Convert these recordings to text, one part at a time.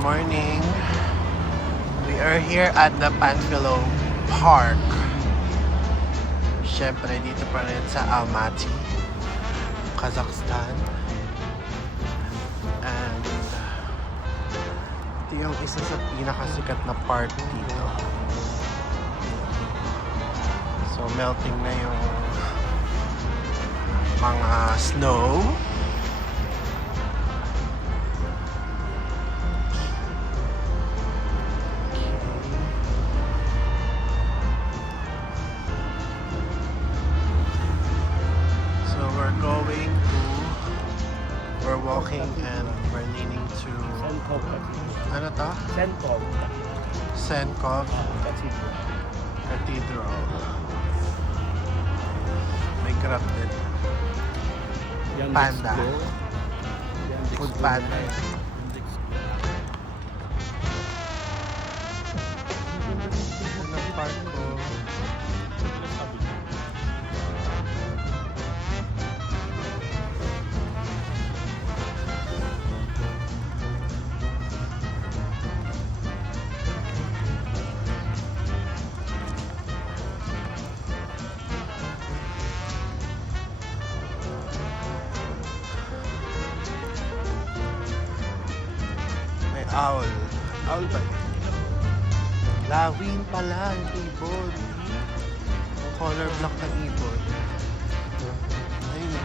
morning. We are here at the Panfilo Park. Siyempre, dito pa rin sa Almaty, Kazakhstan. And ito yung isa sa pinakasikat na park dito. So, melting na yung mga snow. We're walking and we're leaning to ano to? Senkov Cathedral. May crab din. Panda. Food panda. Ang park ko. Owl. Owl ba yun? Lawin pala yung ibon. Color block ng ibon. Ayun na.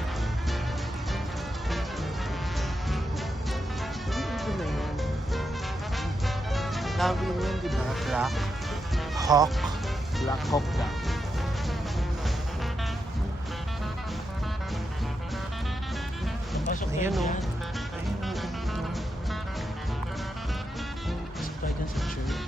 Ano na yun? Lawin yun, di ba? Black. Hawk. Black hawk lang. Ayan o. Sa church.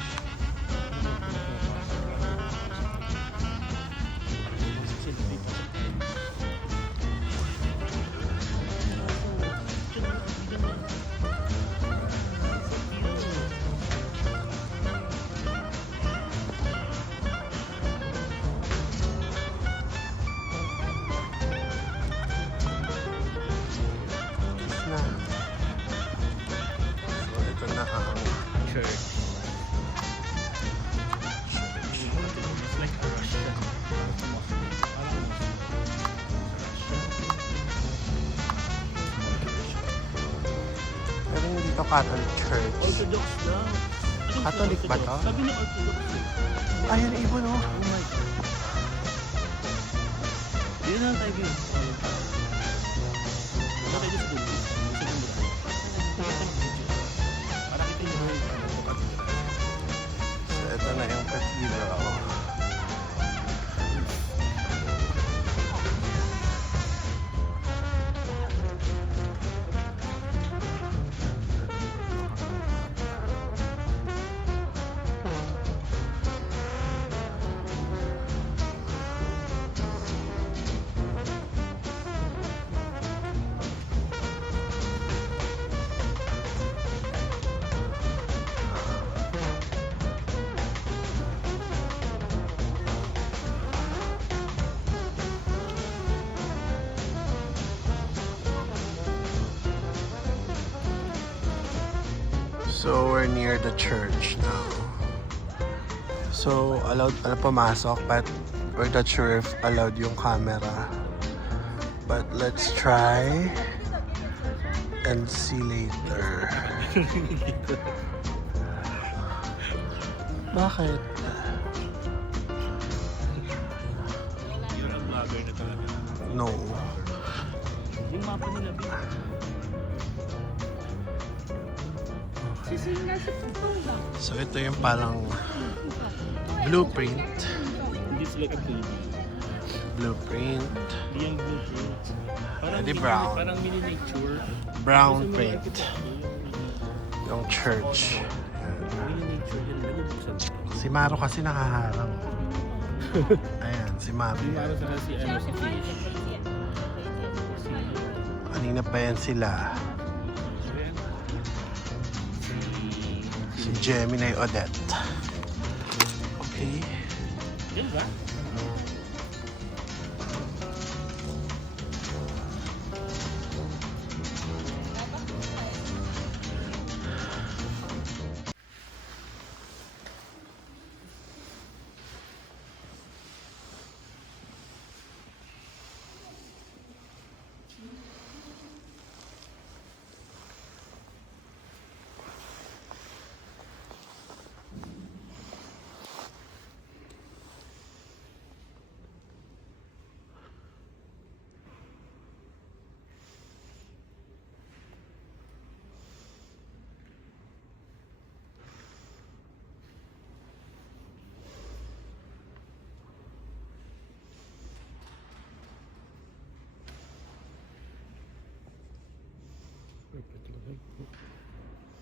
So ito na ang church. Pero hindi to Catholic Church. Orthodox na. Catholic ba to? Sabi na Orthodox. Ayun, ibon oh. Oh my God. Yun lang tayo yun. Wala tayo sa dulo. Para kita yung So ito na yung cathedral. So we're near the church now. So allowed pala pumasok, but we're not sure if allowed yung camera. But let's try and see later. Bakit? Yun ang vlogger na talaga. No. Yung mapa nila. So ito yung parang blueprint. It's like a baby. Blueprint. Hindi yung blueprint. Parang Hindi brown. Parang miniature. Brown print. Yung church. Miniature yun. Si Maro kasi nakaharang. Ayan, si Maro. Yung araw sana si Fish. Kanina pa yan sila. Si Gemini Odette. Okay. Yan ba?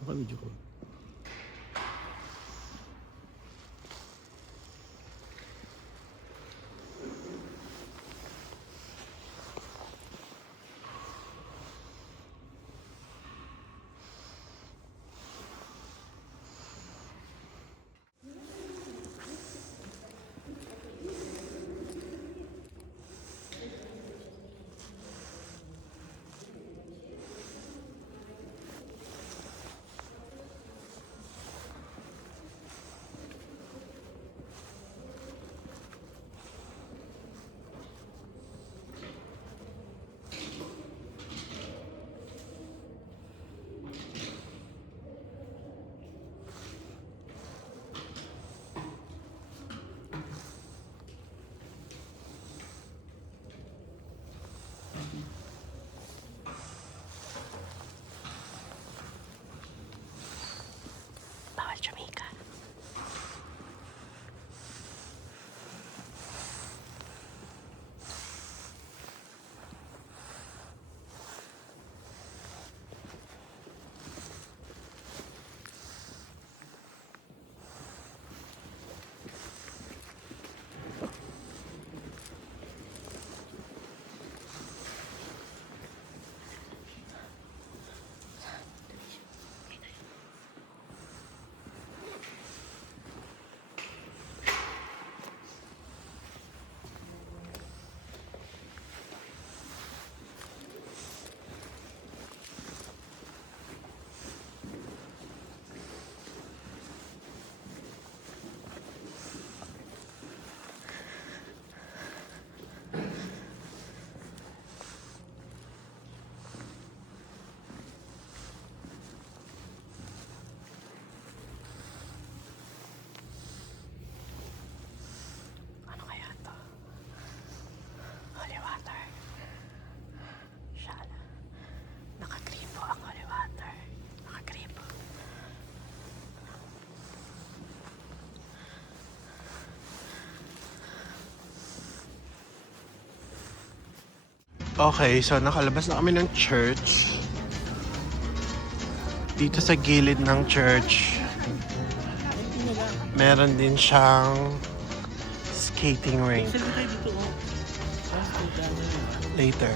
Naka-video ko. Bawal Jamaica. Ano kaya to? Holy water. Shala. Nakagripo ang holy water. Nakagripo. Okay, so nakalabas na kami ng church. Dito sa gilid ng church, meron din siyang skating rink. Saan tayo dito, oh? Later.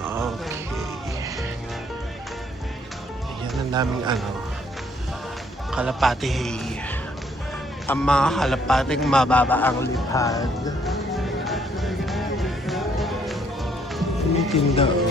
Okay. Yan ang daming kalapati hay. Ang mga kalapating mababa ang lipad. May tinda, oh.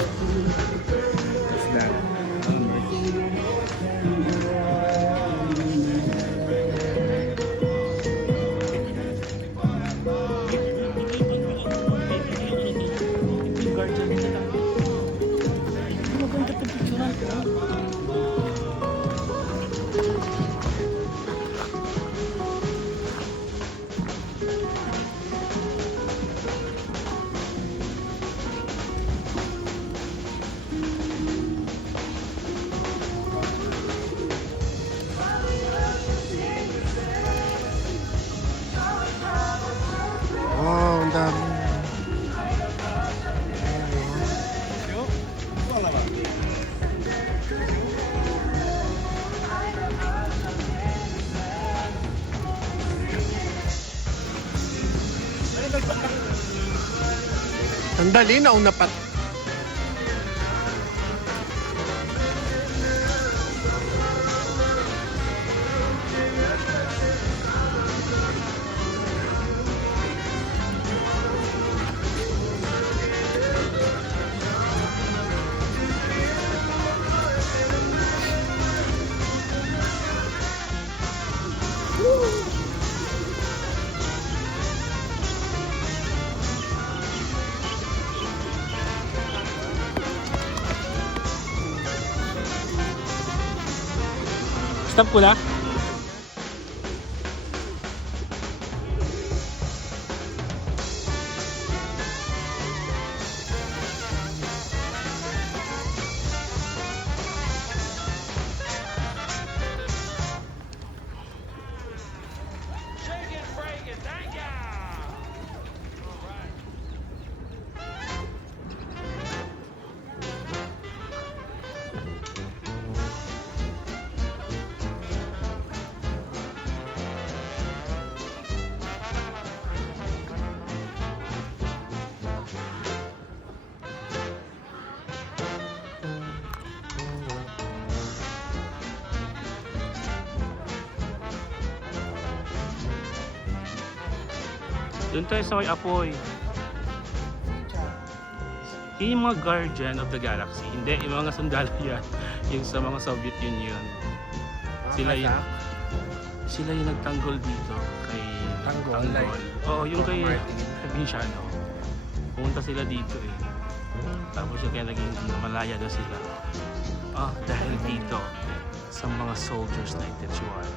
Wow, ang dami. Ang dali na napat. Stop ko na. Shake it, break it, thank ya! Doon tayo sa may apoy. Yung mga Guardian of the Galaxy. Hindi, yung mga sundalo yan. Yung sa mga Soviet Union. Sila yung nagtanggol dito kay Tanggol, like Oo, yung kay Martin. Provinciano. Pumunta sila dito eh. Tapos yung kaya naging malaya na sila. Dahil dito sa mga soldiers na itechuan.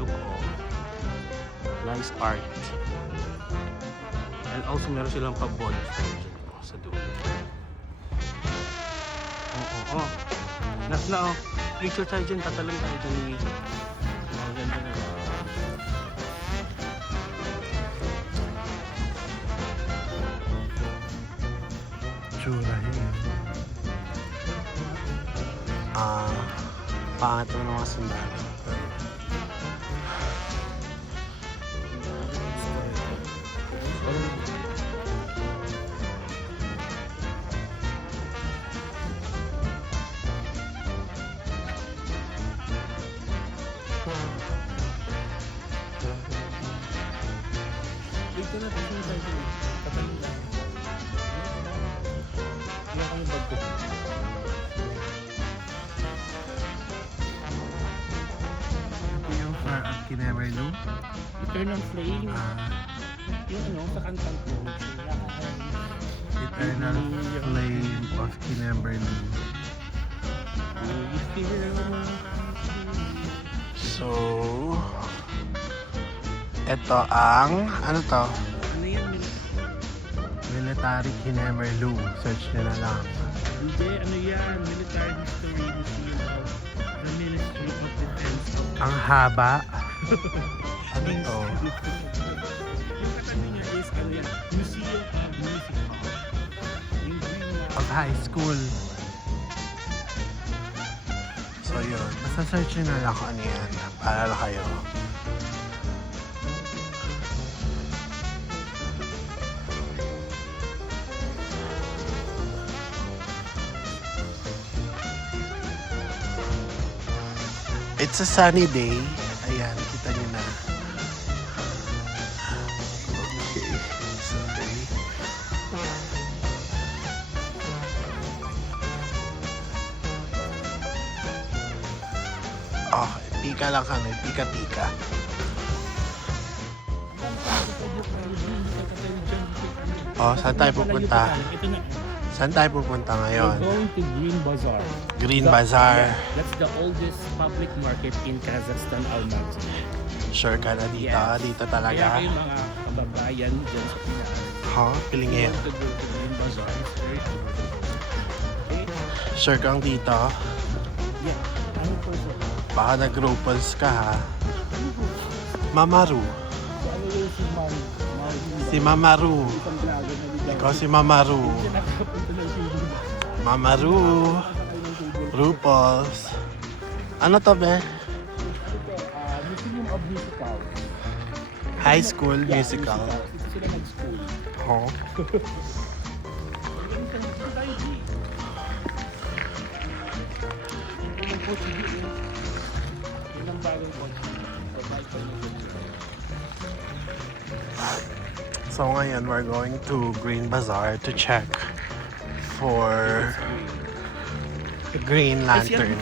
Look oh. Nice art. And also meron silang pa-bonus sa dulo. Oo. Nas na oh. Picture tayo dyan, tatalang tayo dyan. Maganda na. Tsurahin. Pangat mo ng mga sundalo. Dito na, picture tayo dyan. Tatalang tayo. Hindi ako yung bag ko. Ito yung Far at Kinemerlu. Eternal Flame. Yung ano, sa kantang ko. Eternal Flame of Kinemerlu. So, ito ang, ano to? Ano yan? Military Kinemerlu. Search nyo na lang. Hindi, ano yan? Military History Museum of the Ministry of Defense of Ang haba. Ano to? Yung katabi niya is, ano yan? Museum of Music Hall. Yung green na... Of high school. So yun. Basta search nyo na lang kung ano yan. Paalala kayo. It's a sunny day. Ayan, kita nyo na. Okay, sorry. Okay, pika lang kami. Pika-pika. Oh, saan tayo pupunta? Ito na. Saan tayo pupunta ngayon? We're going to Green Bazaar. Green Bazaar. That's the oldest public market in Kazakhstan, Almaty. Sure ka na dito? Yes. Dito Kaya talaga? kayo mga kababayan dyan sa Pinas. Huh? Pilingin. To go to Green Bazaar. It's very affordable. Okay? Sure kang dito? Yeah. Ano po so? Baka nag-RuPaul's ka ha? Mamaru. So ano yung si Mami? Si Mamaru. Isang vlogger na bigla. Ikaw si Mamaru. Nakapunta ng TV. Mamaru. RuPaul's. Ano to be? Museum of Musical. High school Yeah, musical. Dito sila nag-school. Oh. So ngayon, we're going to Green Bazaar to check for the Green Lantern.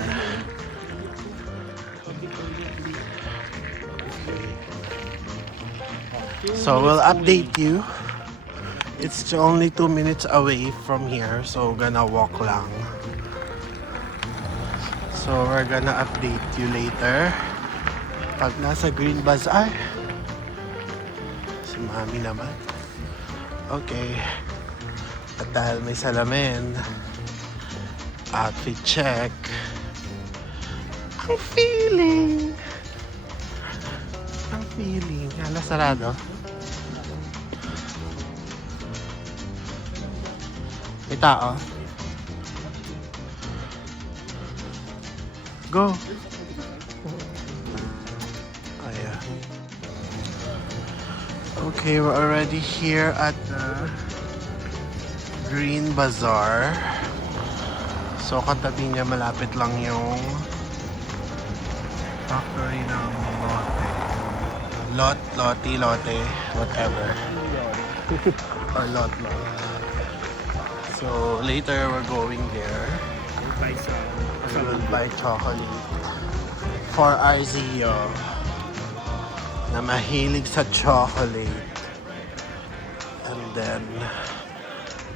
So we'll update you. It's only 2 minutes away from here, so gonna walk lang. So we're gonna update you later pag nasa Green Bazaar. Si Mami naman. Okay. At dahil may salamin, outfit check. Ang feeling. Ang feeling. Hala, sarado. May tao. Go. Ayan. Okay, we're already here at the Green Bazaar. So, katabi niya malapit lang yung factory ng lote. Lote, whatever. Or lot. So later we're going there. We will buy chocolate for Arzio na mahilig sa chocolate. And then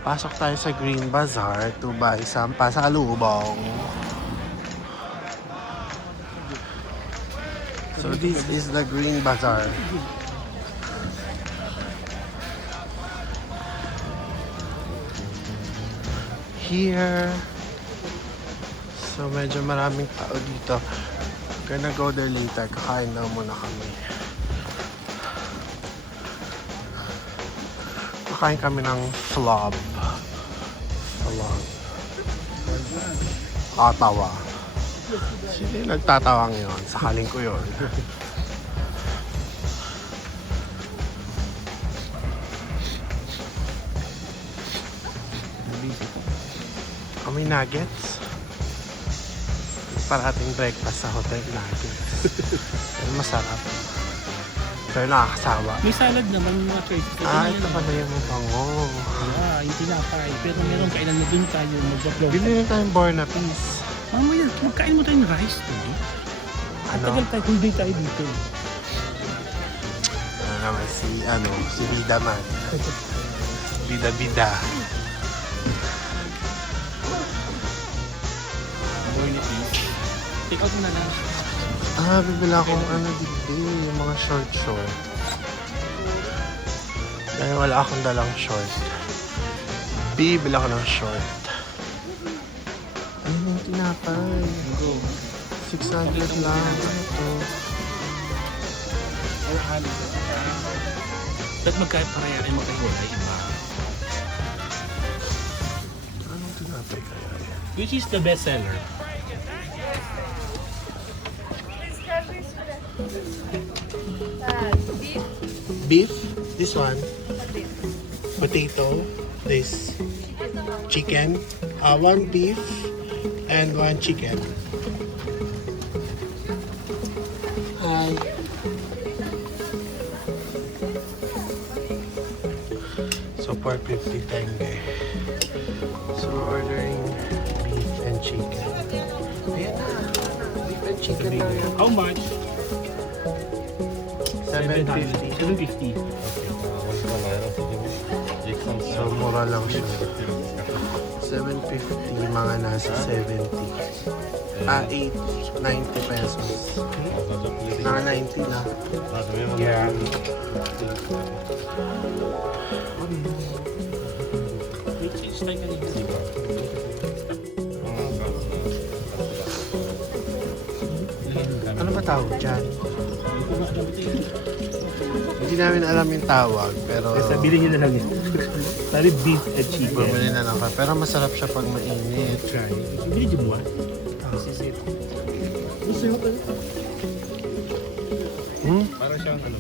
pasok tayo sa Green Bazaar to buy some pasalubong. So this is the Green Bazaar. Here. So medyo maraming tao dito. Gonna go there later. Kakain na muna kami. Kakain kami ng flob. Atawa. Sino yung nagtatawang yun? Sakaling ko yun. Kami nuggets. Parating breakfast sa hotel nuggets. Pero masarap. Pero nakakasawa. May salad naman mga choices. Ito pala yung bango. Yung tinapay. Pero meron kailan na dun tayo mag-upload. Bili tayong Borna Peace. Mamaya, magkain mo tayong rice to. Ang tagal tayo, hindi tayo dito. Naman si Bida man. Bida. Born at least. Take out mo na lang. Bibila akong dito, yung mga short. Dahil wala akong dalang short. Bibila ko ng short. Ano yung tinapay? 600 lang. Ano to? Ba't magkaparaya ay magkahiwalay iba? Anong tinapay kaya yan? Which is the best seller? Beef? This one? Potato? This? Chicken? One beef and one chicken. Hi. So 450 tenge. So we're ordering beef and chicken. Ayan na. Beef and chicken na yan. How much? 750. 750. So mura lang siya. 750, mga nasa 70. 90 pesos. Naka 90 lang. Yeah. Which is like an Ano ba tawag dyan? Hindi namin alam yung tawag, pero Sabihin nyo na lang yun. Sorry, beef and chicken. bumili na lang. Pero masarap siya pag mainit. Try. Bili mo. This is it. Para siyang ano.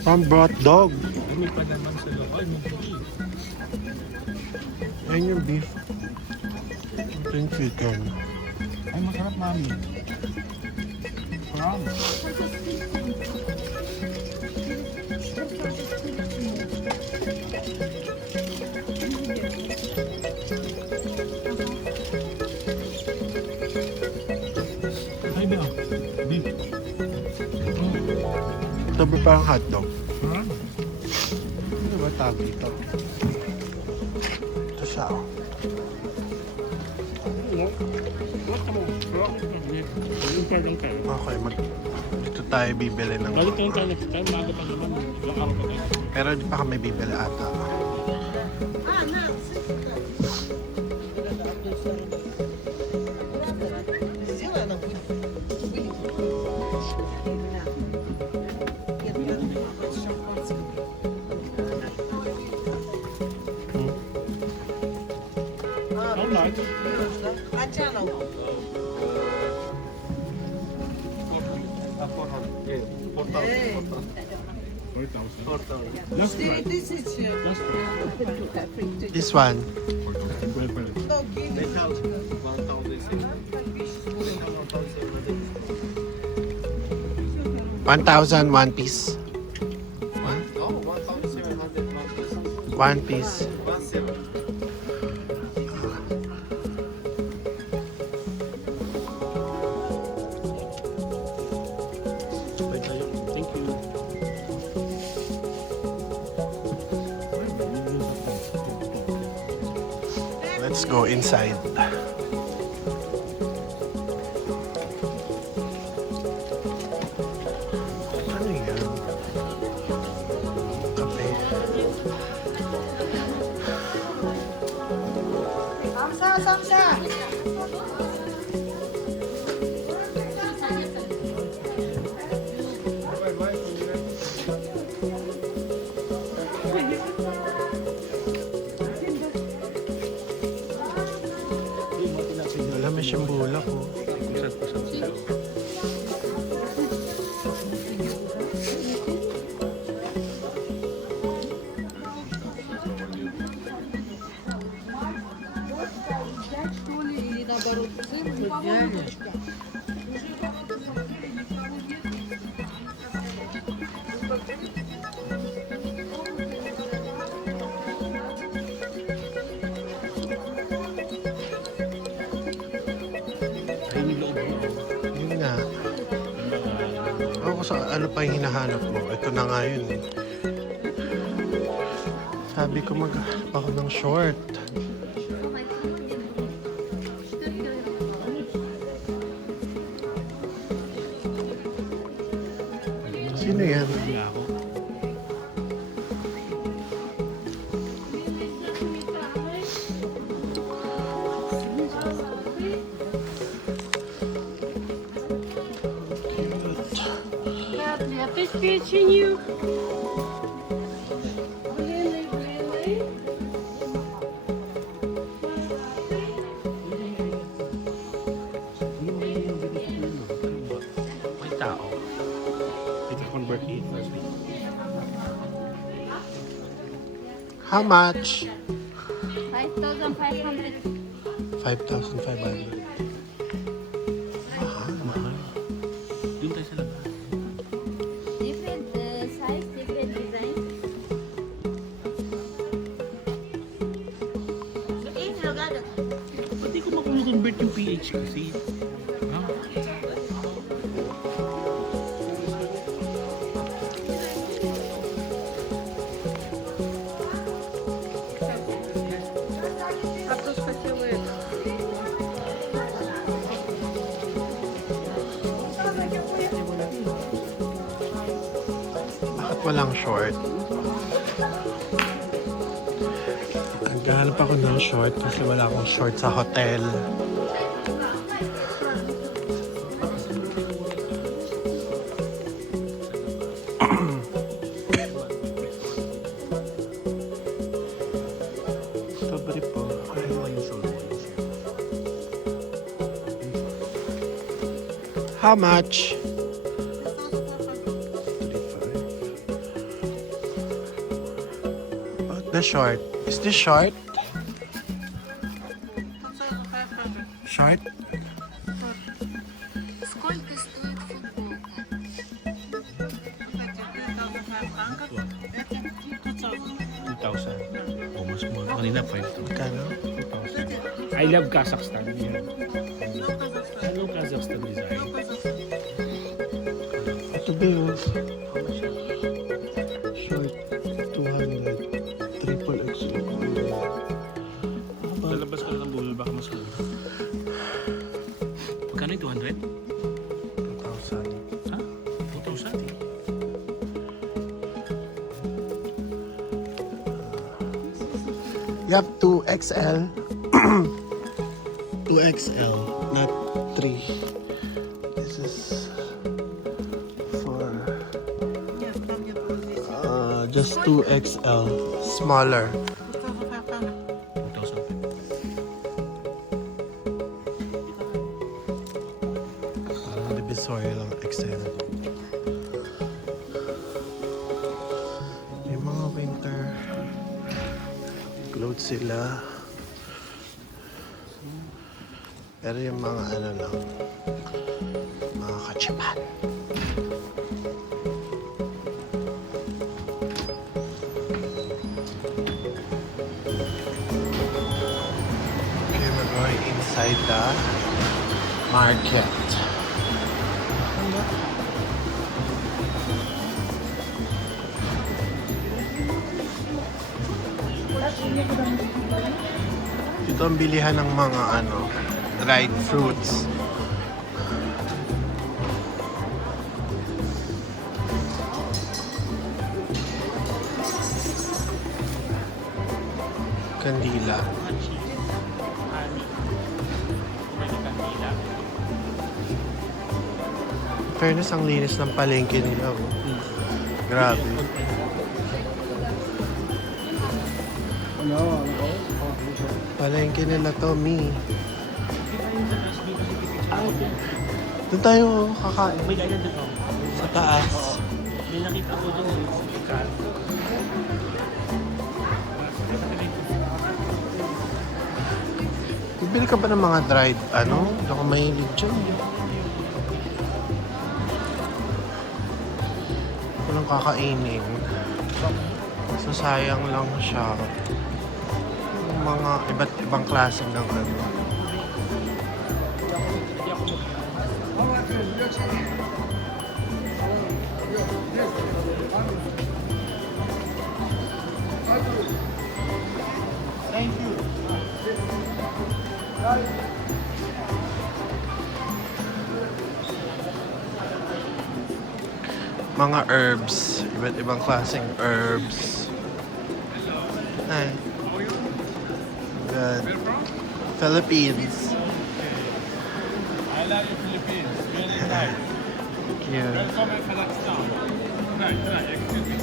From brought dog. May palaman sa loob. Ay, may beef. Ayan yung beef. Ito yung chicken. Ay, masarap, mami. Wow. Ay, ba? Beef. Ito ba parang hotdog? Ha? Ano ba tawag dito? Ito siya, oh. Okay, dito tayo bibili ng... Balik tayo tayo next time, maaga pa naman. Ilang araw pa tayo. Pero di pa kami bibili ata. How much? Last price. Last price. This one. $1,000 one piece. One piece. Thank you. Let's go inside. Ano yan? Kape. Alam mo siyang bulak oh. Kusat. Ayun yung loob mo. Yun nga. Ako sa ano pa yung hinahanap mo? Ito na nga yun eh. Sabi ko maghanap ako ng short. Sino yan? Hindi ako. Я опять печенью. May tao. Ito convert it last week. How much? 5,500. 5,500. Mahal. Doon tayo sa labas. Different size, different design. Ba't di ko makukonvert yung PH kasi? Ha? Bakit walang short? Naghahanap ako ng short kasi wala akong short sa hotel. Sobre po. How much? 35. The short. Is this short? Short? Сколько стоит футболка? 2,000. O, mas mo. Kanina 5,000. Magkano? 2,000. I love Kazakhstan. Yeah. I love Kazakhstan design. Ito ba yun? Short. 200. Triple XL. Lalabas ka na ng bulol, baka mas mura. Magkano yung 200? 2,000. Ha? 2,000 eh. You have 2XL. 2XL, not 3. This is for just 2XL, smaller. 2,000. Divisory lang XL. Yung mga winter clothes sila. Pero yung mga ano lang, mga kachipan. inside the market. Ito ang bilihan ng mga dried fruits. Kandila. Mga cheese, honey, may kandila. Fairness, ang linis ng palengke nila. Oh. Grabe. Palengke nila to, Mi. Doon tayo kakain. May ganyan doon. Sa taas. May nakita ko doon. Bibili ka ba ng mga dried, Hindi ako mahilig dyan. Walang kakainin. So, sayang lang siya. Yung mga iba't ibang klase ng mga herbs, iba't ibang klaseng herbs. Hi. Good. Philippines. I love you, Philippines. Very nice. Thank you. Welcome to Kazakhstan. Right, excuse me.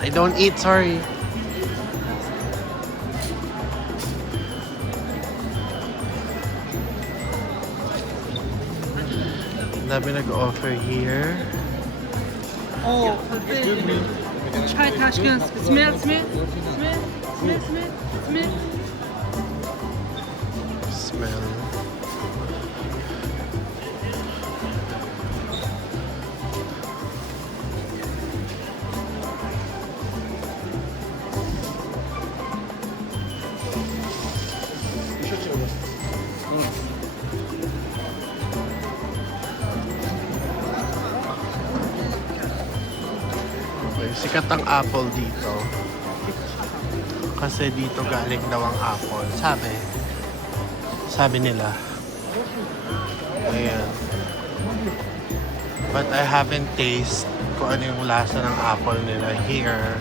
I don't eat, sorry. Ang dami nag-offer here. Oh, Chai Tashkent. Smell. Smell. Okay, sikat ang apple dito. Kasi dito galing daw ang apple. Sabi nila. Ayan. But I haven't tasted kung ano yung lasa ng apple nila here.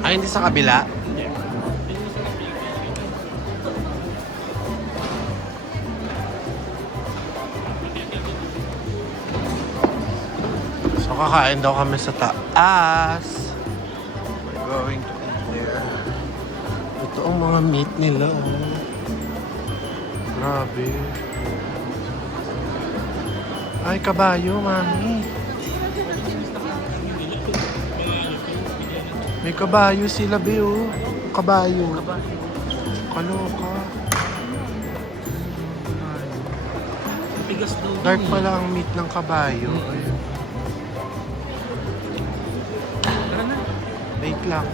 Ay, hindi sa kabila? So, kakain daw kami sa taas. We're going to eat there. Ito ang mga meat nila. Oh. Grabe. Ay, kabayo, mami. May kabayo sila, Beo. Kabayo. Kaloka. Bigas daw. Dark pala ang meat ng kabayo. Ayun. Tara na. Wait lang.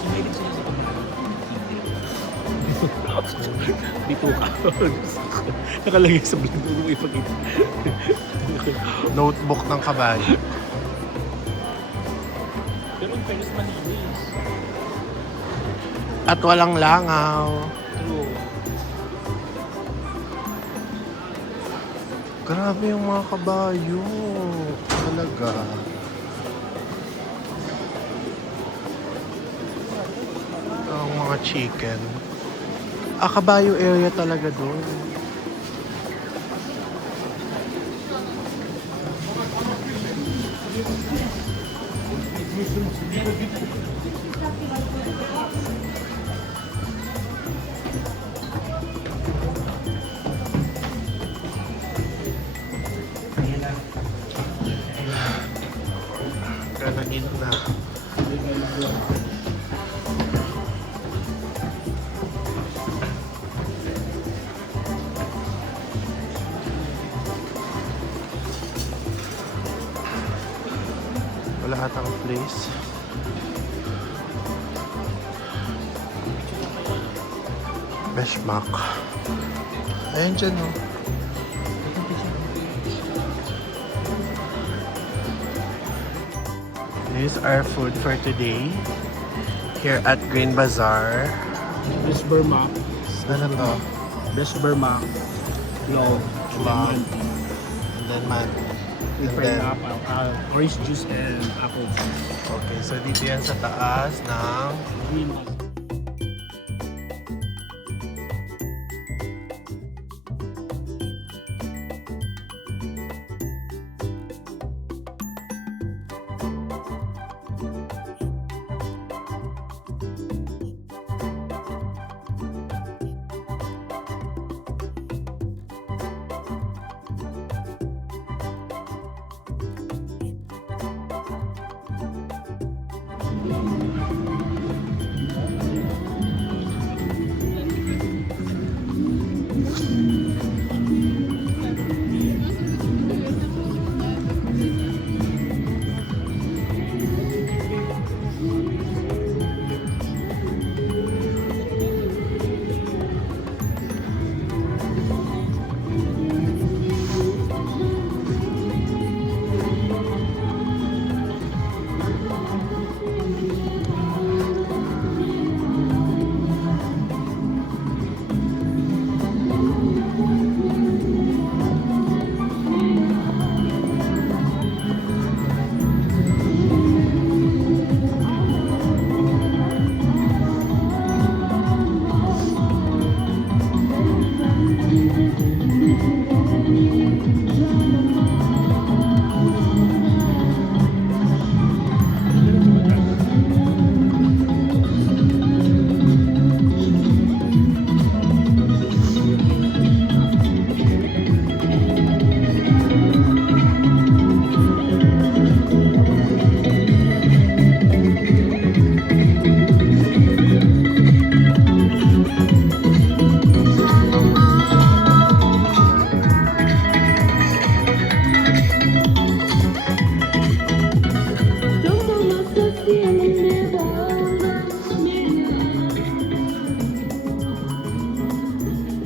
Sumilig sila sa dito ka. Nakalagay sa vlog mo ipakita. Notebook ng kabayo. Pero ang fairness malinis. At walang langaw. True. Grabe yung mga kabayo. Talaga. Ang mga chicken. Kabayo area talaga doon. lahat ang place. Beshmak. Ayan dyan, oh. This is our food for today. Here at Green Bazaar. Best Burma. Ano to? Best Burma. Love. Love. And then man. With And then, pineapple, orange juice and apple juice. okay, so dito yan sa taas ng Green.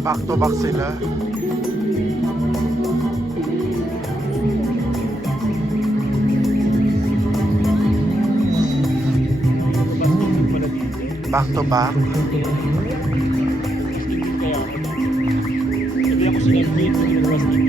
back to back sila. Back to back. Sabi ako sila green with rusty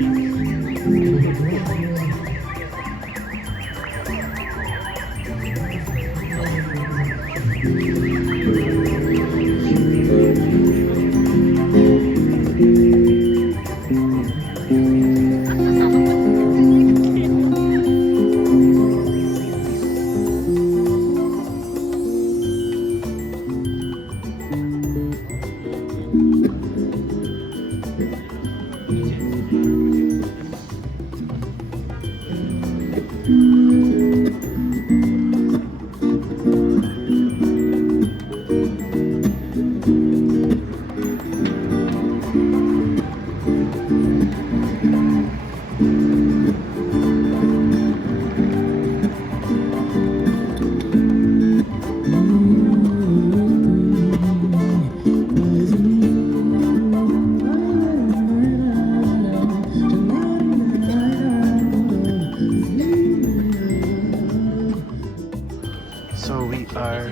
So we are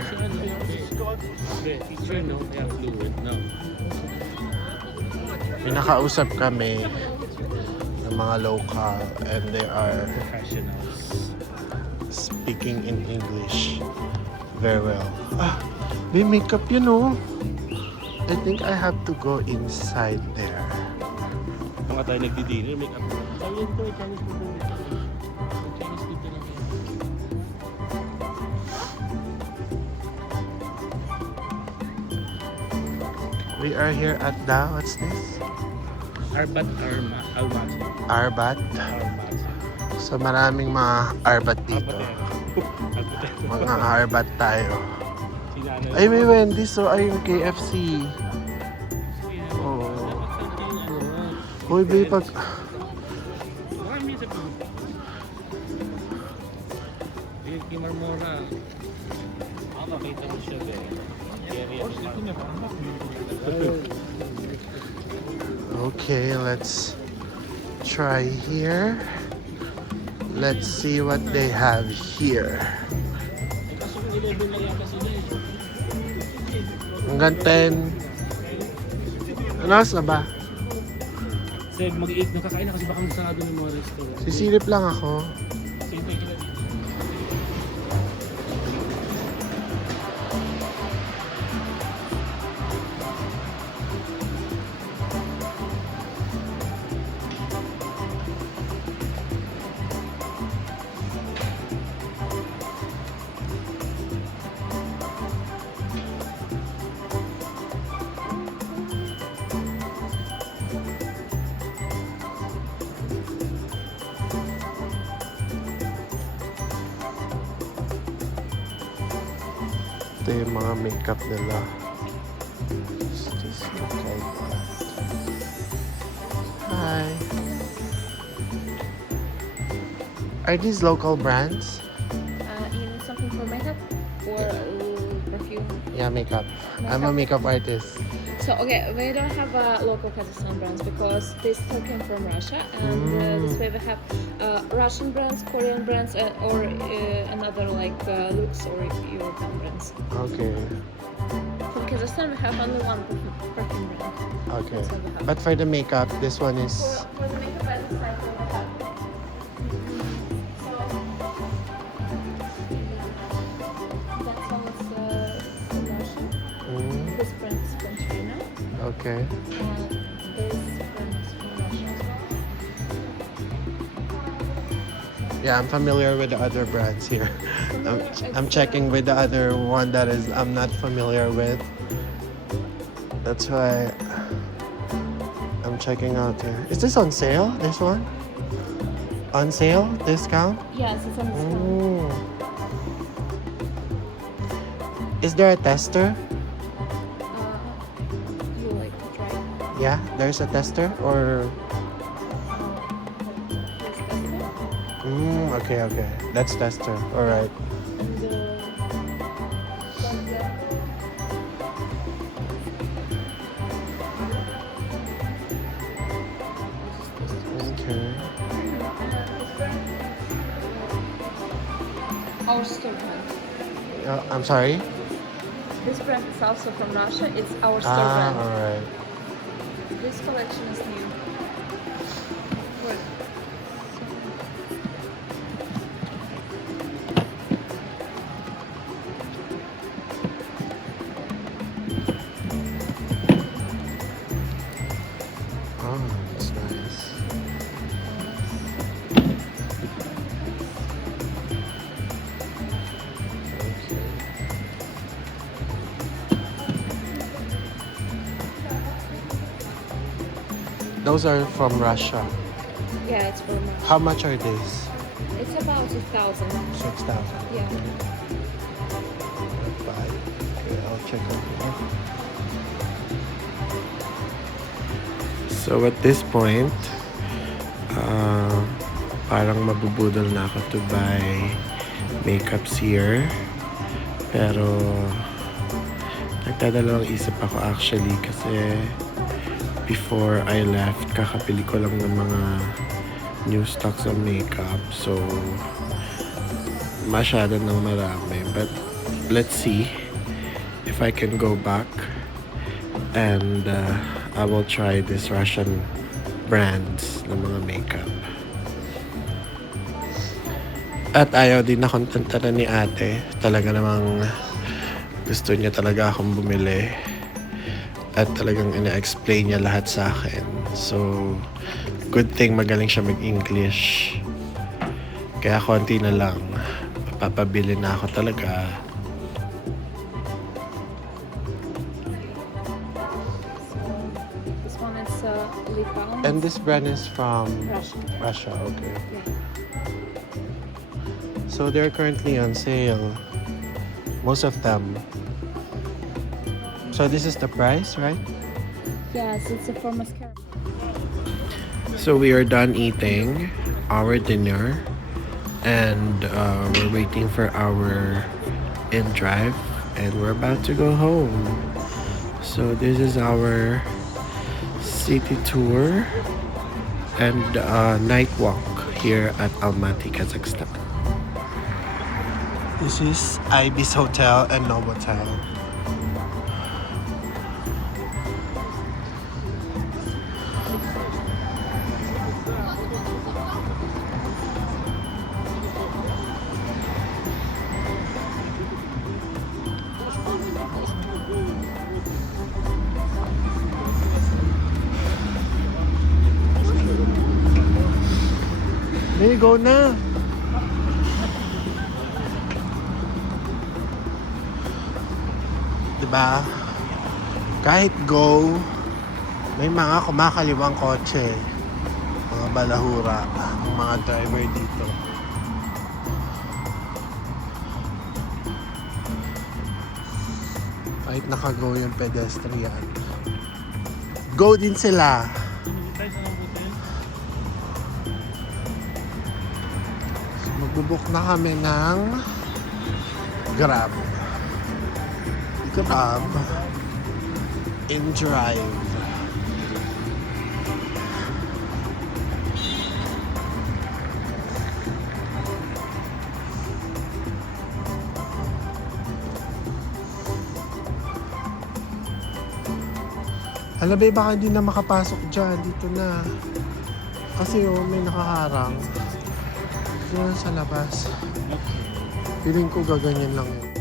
Teacher, no? They are fluent, no? pinakausap kami ng mga local and they are Professionals. speaking in English very well. Ah, may makeup yun, oh. I think I have to go inside there. Mga tayo nagdi-dinner, make up. Sabi yan to, Chinese people. Chinese people lang yan. We are here at the, what's this? Arbat Almat. Arbat. Arbat. So maraming mga Arbat dito. Mga Arbat tayo. Ay, may Wendy's. So, ay yung KFC. Oo. Uy, babe, pag... Ricky Marmora. Makita mo siya eh. Area Okay, let's try here. Let's see what they have here. Hanggang 10. Ano oras na ba? Kasi mag-8 na kakain na kasi baka masarado ng mga restaurant. Sisilip lang ako. Sintay ka na dito. Ito yung mga makeup nila. Just look like that. Hi. Are these local brands? You need something for makeup or perfume? Yeah, makeup. I'm a makeup artist. So okay, we don't have local Kazakhstan brands because they still came from Russia, and this way we have Russian brands, Korean brands, or another like Lux or European brands. Okay. From Kazakhstan, we have only one perfume brand. Okay. That's what we have. But for the makeup, this one is... For the makeup at this time, we have. So that one is from Russia. Mm, This brand is from China. okay. And this brand is from Russia as well. Yeah, I'm familiar with the other brands here. I'm checking with the other one that is I'm not familiar with. That's why I'm checking out here. Is this on sale? This one? On sale? Discount? Yes, it's on discount. Ooh. Is there a tester? You like to try Yeah, there's a tester or this tester? okay, okay. That's tester. All right. Okay. Our store brand. I'm sorry. This brand is also from Russia. It's our store Ah, brand. all right. This collection is new. What? Oh, that's nice. Okay. Those are from Russia. Yeah, it's from Russia. How much are these? It's about 2,000. 6,000. Yeah. Bye. Okay, I'll check out here. So at this point, parang mabubudol na ako to buy makeups here. Pero nagdadalawang isip ako actually kasi before I left, kakapili ko lang ng mga new stocks of makeup. So masyado ng marami. But let's see if I can go back and I will try this Russian brands ng mga makeup. At ayaw din na kontantanan ni ate. Talaga namang gusto niya talaga akong bumili. At talagang ina-explain niya lahat sa akin. So, good thing magaling siya mag-English. Kaya konti na lang. Papabili na ako talaga. This one is lip balm. And this brand is from Russia. Russia, okay. Yeah. So they're currently on sale. Most of them. So this is the price, right? Yes, it's for mascara. So we are done eating our dinner. And we're waiting for our in drive, and we're about to go home. So this is our city tour and night walk here at Almaty, Kazakhstan. This is Ibis Hotel and Novotel. Hey, go na! Diba? Kahit go, may mga kumakaliwang kotse. Mga balahura, ang mga driver dito. Kahit naka-go yung pedestrian. Go din sila. Tayo sa Lambutin. So, magbubuk na kami ng Grab. Grab in drive. Alam ba, baka hindi na makapasok dyan. Dito na. Kasi may nakaharang. Dito na sa labas. Feeling ko gaganyan lang yun.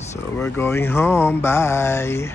So we're going home. Bye.